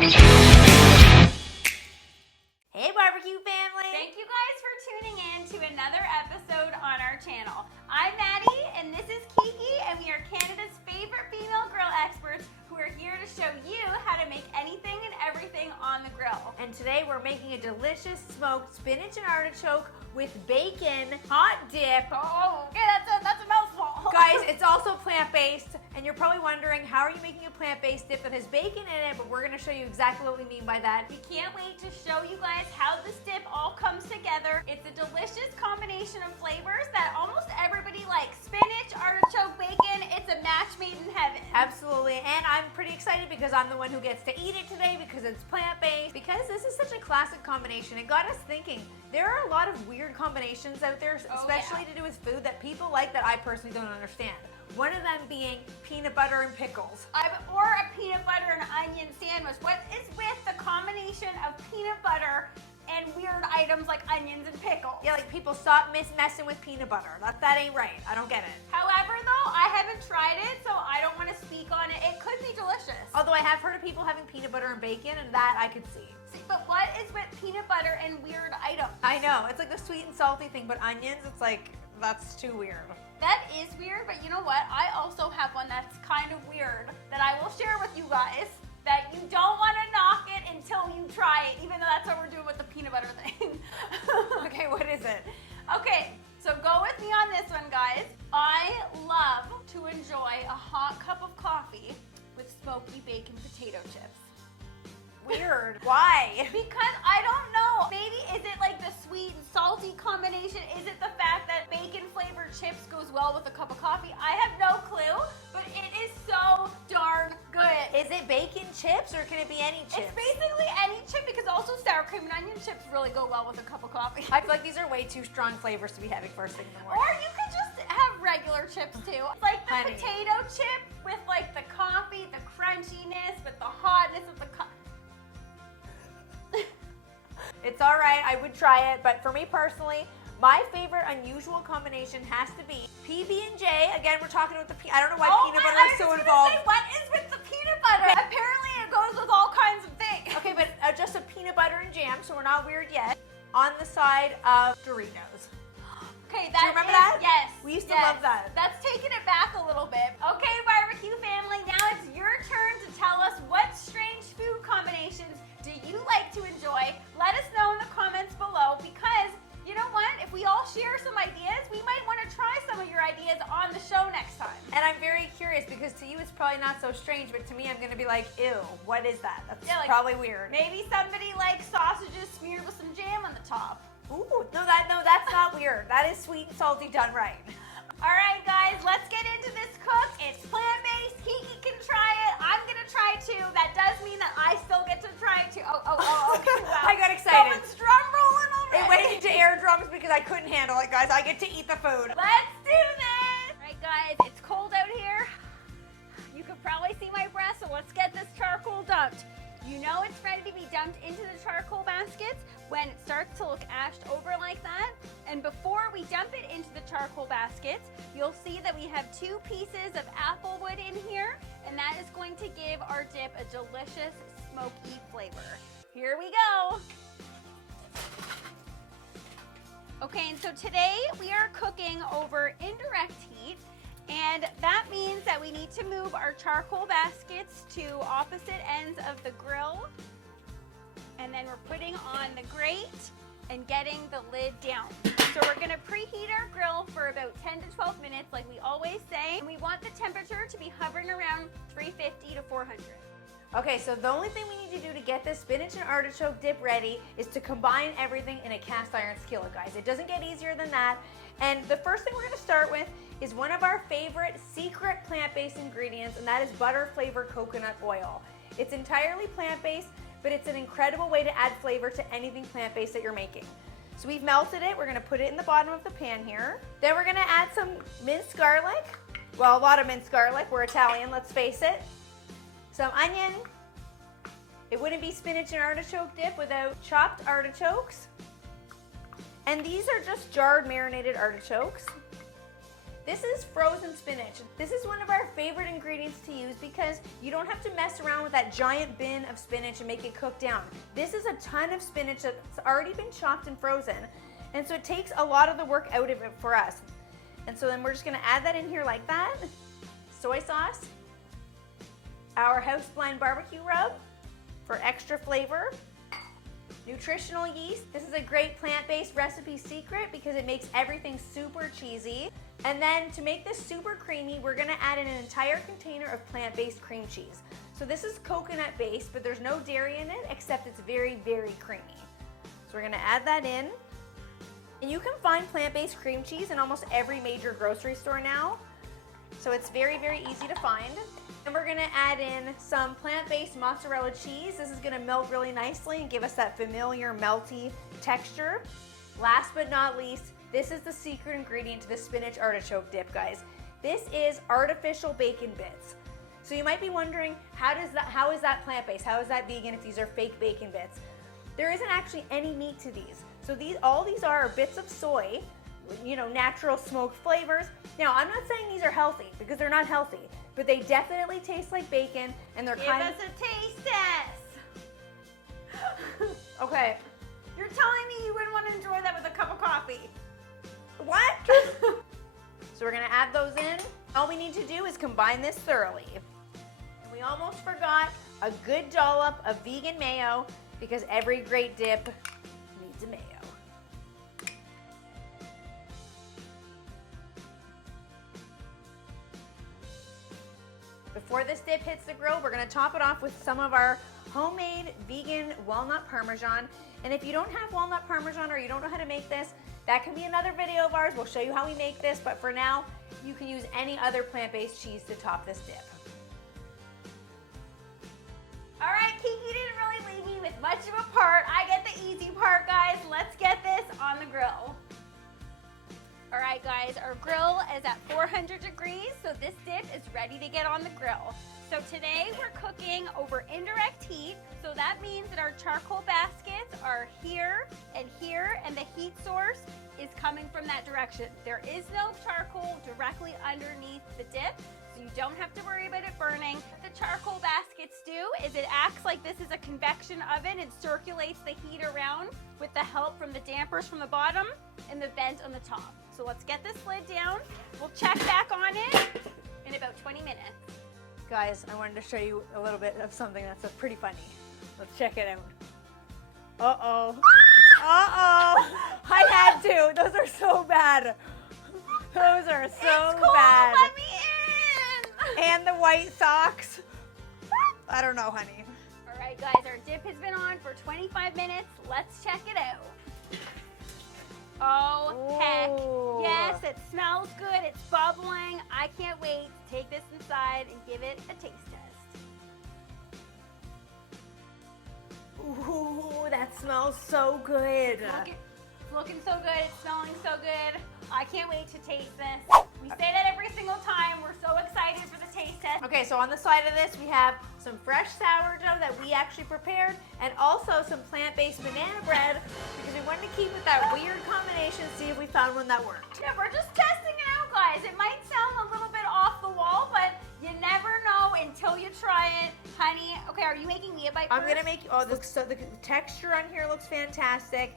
Hey barbecue family! Thank you guys for tuning in to another episode on our channel. I'm Maddie and this is Kiki, and we are Canada's favorite female grill experts who are here to show you how to make anything and everything on the grill. And today we're making a delicious smoked spinach and artichoke with bacon, hot dip. Oh, okay, that's a mouthful. Guys, it's also plant-based, and you're probably wondering, how are you making a plant-based dip that has bacon in it? But we're gonna show you exactly what we mean by that. We can't wait to show you guys how this dip all comes together. It's a delicious combination of flavors that almost everybody likes. Spinach, artichoke, bacon, it's a match made in heaven. Absolutely, and I'm pretty excited because I'm the one who gets to eat it today because it's plant-based. Because this is such a classic combination, it got us thinking, there are a lot of weird combinations out there, especially to do with food that people like that I personally don't understand. One of them being peanut butter and pickles. Or a peanut butter and onion sandwich. What is with the combination of peanut butter and weird items like onions and pickles? Yeah, like people stop messing with peanut butter. That ain't right. I don't get it. However, though, I haven't tried it, so I don't want to speak on it. It could be delicious. Although I have heard of people having peanut butter and bacon, and that I could see. But what is with peanut butter and weird items? I know. It's like the sweet and salty thing, but onions, it's like, that's too weird. That is weird, but you know what? I also have one that's kind of weird that I will share with you guys, that you don't want to knock it until you try it, even though that's what we're doing with the peanut butter thing. Okay, what is it? Okay, so go with me on this one, guys. I love to enjoy a hot cup of coffee with smoky bacon potato chips. Weird. Why? Because I don't know. Maybe is it like the sweet and salty combination? Is it the fact that bacon flavored chips goes well with a cup of coffee? I have no clue, but it is so darn good. Is it bacon chips or can it be any chips? It's basically any chip, because also sour cream and onion chips really go well with a cup of coffee. I feel like these are way too strong flavors to be having first thing in the morning. Or you could just have regular chips too. It's like the Honey. potato chip with like the coffee, the crunchiness, with the hotness of the It's all right, I would try it, but for me personally, my favorite unusual combination has to be PB&J. Again, we're talking about the I don't know why peanut butter is so involved. Say, what is with the peanut butter? Okay. Apparently it goes with all kinds of things. Okay, but just a peanut butter and jam, so we're not weird yet. On the side of Doritos. Okay, Do you remember that? Yes. We used to love that. That's taking it back a little bit. Okay, barbecue family, now it's your turn to tell us what strange food combinations do you like to enjoy. Let us know in the comments below, because you know what? If we all share some ideas, we might want to try some of your ideas on the show next time. And I'm very curious because to you it's probably not so strange, but to me I'm going to be like, ew, what is that? That's probably weird. Maybe somebody likes sausages smeared with some jam on the top. Ooh, no, that's not weird. That is sweet and salty done right. All right, guys, let's get into this cook. It's plant-based. Kiki can try it. I'm going to try too. That does mean that I still get to try it too. Oh, okay, wow. I got excited. Someone's drum rolling already. It went into air drums because I couldn't handle it, guys. I get to eat the food. Let's do this. All right, guys, it's cold out here. You could probably see my breath, so let's get this charcoal dumped. You know it's ready to be dumped into the charcoal baskets when it starts to look ashed over like that. And before we dump it into the charcoal baskets, you'll see that we have 2 pieces of applewood in here, and that is going to give our dip a delicious smoky flavor. Here we go. Okay, and so today we are cooking over indirect heat. And that means that we need to move our charcoal baskets to opposite ends of the grill. And then we're putting on the grate and getting the lid down. So we're gonna preheat our grill for about 10 to 12 minutes like we always say. And we want the temperature to be hovering around 350 to 400. Okay, so the only thing we need to do to get this spinach and artichoke dip ready is to combine everything in a cast iron skillet, guys. It doesn't get easier than that. And the first thing we're gonna start with is one of our favorite secret plant-based ingredients, and that is butter flavored coconut oil. It's entirely plant-based, but it's an incredible way to add flavor to anything plant-based that you're making. So we've melted it, we're gonna put it in the bottom of the pan here. Then we're gonna add some minced garlic. Well, a lot of minced garlic, we're Italian, let's face it. Some onion. It wouldn't be spinach and artichoke dip without chopped artichokes. And these are just jarred marinated artichokes. This is frozen spinach. This is one of our favorite ingredients to use because you don't have to mess around with that giant bin of spinach and make it cook down. This is a ton of spinach that's already been chopped and frozen, and so it takes a lot of the work out of it for us. And so then we're just gonna add that in here like that. Soy sauce, our house blend barbecue rub for extra flavor, nutritional yeast. This is a great plant-based recipe secret because it makes everything super cheesy. And then to make this super creamy, we're gonna add in an entire container of plant-based cream cheese. So this is coconut based, but there's no dairy in it, except it's very, very creamy. So we're gonna add that in. And you can find plant-based cream cheese in almost every major grocery store now. So it's very, very easy to find. And we're gonna add in some plant-based mozzarella cheese. This is gonna melt really nicely and give us that familiar melty texture. Last but not least, this is the secret ingredient to the spinach artichoke dip, guys. This is artificial bacon bits. So you might be wondering, how is that plant-based? How is that vegan if these are fake bacon bits? There isn't actually any meat to these. So all these are bits of soy, you know, natural smoked flavors. Now, I'm not saying these are healthy because they're not healthy, but they definitely taste like bacon, and they're Give us a taste test. Okay. You're telling me you wouldn't want to enjoy that with a cup of coffee? What? So we're gonna add those in. All we need to do is combine this thoroughly. And we almost forgot a good dollop of vegan mayo because every great dip needs a mayo. Before this dip hits the grill, we're gonna top it off with some of our homemade vegan walnut parmesan. And if you don't have walnut parmesan or you don't know how to make this, that can be another video of ours. We'll show you how we make this, but for now, you can use any other plant-based cheese to top this dip. All right, Kiki didn't really leave me with much of a part. I get the easy part, guys. Let's get this on the grill. All right, guys, our grill is at 400 degrees, so this dip is ready to get on the grill. So today we're cooking over indirect heat, so that means that our charcoal baskets are here, and the heat source is coming from that direction. There is no charcoal directly underneath the dip, so you don't have to worry about it burning. What the charcoal baskets do is it acts like this is a convection oven. It circulates the heat around with the help from the dampers from the bottom and the vent on the top. So let's get this lid down. We'll check back on it in about 20 minutes. Guys, I wanted to show you a little bit of something that's pretty funny. Let's check it out. Uh-oh. Uh-oh. I had to. Those are so bad. Those are so it's cool. bad. Let me in. And the white socks. I don't know, honey. All right, guys, our dip has been on for 25 minutes. Let's check it out. Oh, heck. Ooh. Yes, it smells good. It's bubbling. I can't wait to take this inside and give it a taste test. Ooh, that smells so good. It's looking so good. It's smelling so good. I can't wait to taste this. We say that every single time. We're so excited for the taste test. Okay, so on the side of this, we have some fresh sourdough that we actually prepared, and also some plant-based banana bread, because we wanted to keep with that weird combination, see if we found one that worked. Yeah, we're just testing it out, guys. It might sound a little bit off the wall, but you never know until you try it. Honey, okay, are you making me a bite I'm first? gonna make, so the texture on here looks fantastic.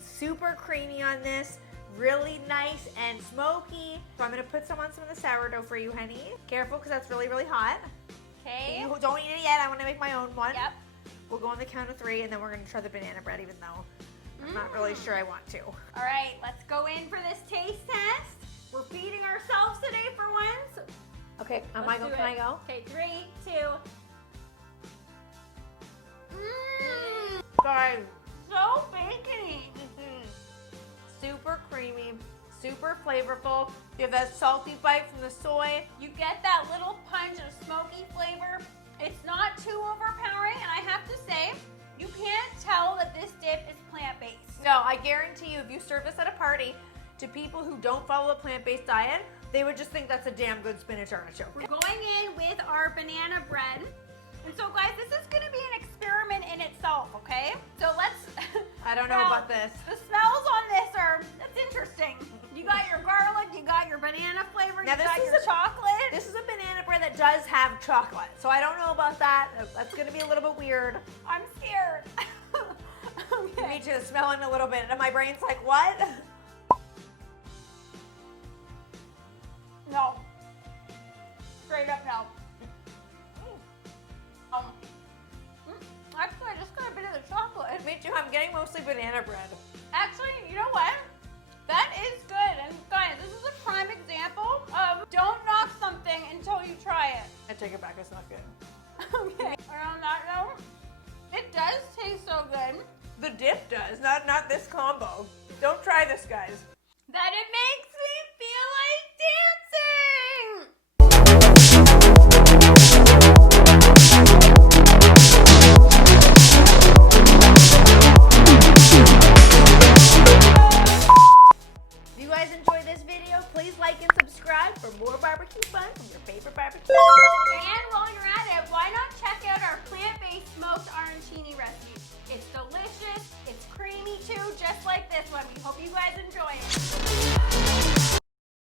Super creamy on this. Really nice and smoky. So I'm gonna put some on some of the sourdough for you, honey. Careful, because that's really, really hot. Okay. You don't eat it yet. I want to make my own one. Yep. We'll go on the count of 3, and then we're gonna try the banana bread, even though I'm not really sure I want to. All right, let's go in for this taste test. We're feeding ourselves today for once. Okay, can I go? Okay, 3, 2. Mmm. Guys, So bacony. super creamy, super flavorful. You have that salty bite from the soy. You get that little punch of smoky flavor. It's not too overpowering, and I have to say, you can't tell that this dip is plant-based. No, I guarantee you, if you serve this at a party to people who don't follow a plant-based diet, they would just think that's a damn good spinach artichoke. We're going in with our banana bread. And so guys, this is gonna be an experiment in itself, okay? So let's... I don't know about this. The smells on this that's interesting. You got your garlic, you got your banana flavor. Now, You this got is your chocolate. This is a banana bread that does have chocolate, so I don't know about that. That's gonna be a little bit weird. I'm scared. Okay. Me too, smelling a little bit, and my brain's like, what? No. Straight up no. Actually, I just got a bit of the chocolate. Me too, I'm getting mostly banana bread. Actually, you know what? That is good. And guys, this is a prime example of don't knock something until you try it. I take it back, it's not good. Okay. And on that note, it does taste so good The dip does, not this combo. Don't try this, guys. that it makes me feel like dancing. If you guys enjoyed this video, please like and subscribe for more barbecue fun from your favorite barbecue. And while you're at it, why not check out our plant-based smoked arancini recipe? It's delicious, it's creamy too, just like this one. We hope you guys enjoy it.